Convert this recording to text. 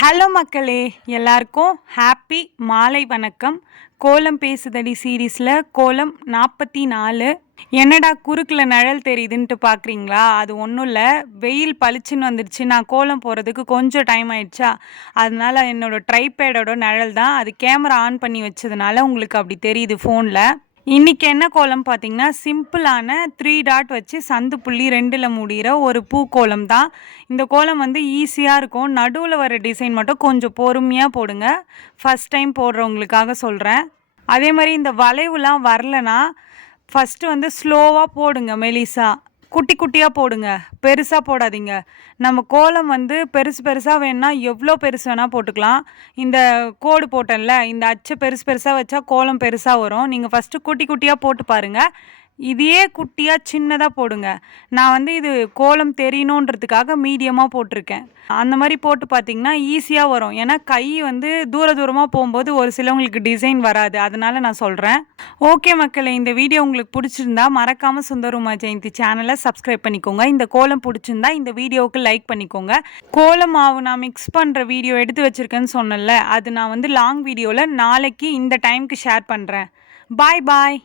Hello மக்களே, எல்லாருக்கும் happy மாலை வணக்கம். கோலம் பேசுதடி சீரீஸில் கோலம் 44. என்னடா குறுக்கில் நிழல் தெரியுதுன்ட்டு பார்க்குறீங்களா? அது ஒன்றும் இல்லை, வெயில் பளிச்சுன்னு வந்துடுச்சு. நான் கோலம் போகிறதுக்கு கொஞ்சம் டைம் ஆயிடுச்சா, அதனால என்னோடய ட்ரைபேடோட நிழல் தான். அது கேமரா ஆன் பண்ணி வச்சதுனால உங்களுக்கு அப்படி தெரியுது ஃபோனில். இன்றைக்கி என்ன கோலம் பார்த்தீங்கன்னா, சிம்பிளான 3 டாட் வச்சு சந்து புள்ளி 2ல் முடிகிற ஒரு பூ கோலம் தான். இந்த கோலம் வந்து ஈஸியாக இருக்கும். நடுவில் வர டிசைன் மட்டும் கொஞ்சம் பொறுமையாக போடுங்க. ஃபஸ்ட் டைம் போடுறவங்களுக்காக சொல்கிறேன். அதே மாதிரி இந்த வளைவுலாம் வரலனா ஃபஸ்ட்டு வந்து ஸ்லோவாக போடுங்க. மெலிசா குட்டி குட்டியாக போடுங்க, பெருசாக போடாதீங்க. நம்ம கோலம் வந்து பெருசு பெருசாக வேணுன்னா எவ்வளோ பெருசு வேணால் போட்டுக்கலாம். இந்த கோடு போட்டேன்ல, இந்த அச்சை பெருசு பெருசாக வச்சா கோலம் பெருசாக வரும். நீங்கள் ஃபஸ்ட்டு குட்டி குட்டியாக போட்டு பாருங்கள். இதையே குட்டியாக சின்னதாக போடுங்க. நான் வந்து இது கோலம் தெரியணுன்றதுக்காக மீடியமாக போட்டிருக்கேன். அந்த மாதிரி போட்டு பார்த்தீங்கன்னா ஈஸியாக வரும். ஏன்னா கை வந்து தூரமாக போகும்போது ஒரு சிலவங்களுக்கு டிசைன் வராது. அதனால நான் சொல்கிறேன். ஓகே மக்களே, இந்த வீடியோ உங்களுக்கு பிடிச்சிருந்தா மறக்காமல் சுந்தருமா ஜெயந்தி சேனலை சப்ஸ்கிரைப் பண்ணிக்கோங்க. இந்த கோலம் பிடிச்சிருந்தா இந்த வீடியோவுக்கு லைக் பண்ணிக்கோங்க. கோலம் மாவு நான் மிக்ஸ் பண்ணுற வீடியோ எடுத்து வச்சுருக்கேன்னு சொன்னேன்ல, அது நான் வந்து லாங் வீடியோவில் நாளைக்கு இந்த டைமுக்கு ஷேர் பண்ணுறேன். பாய் பாய்.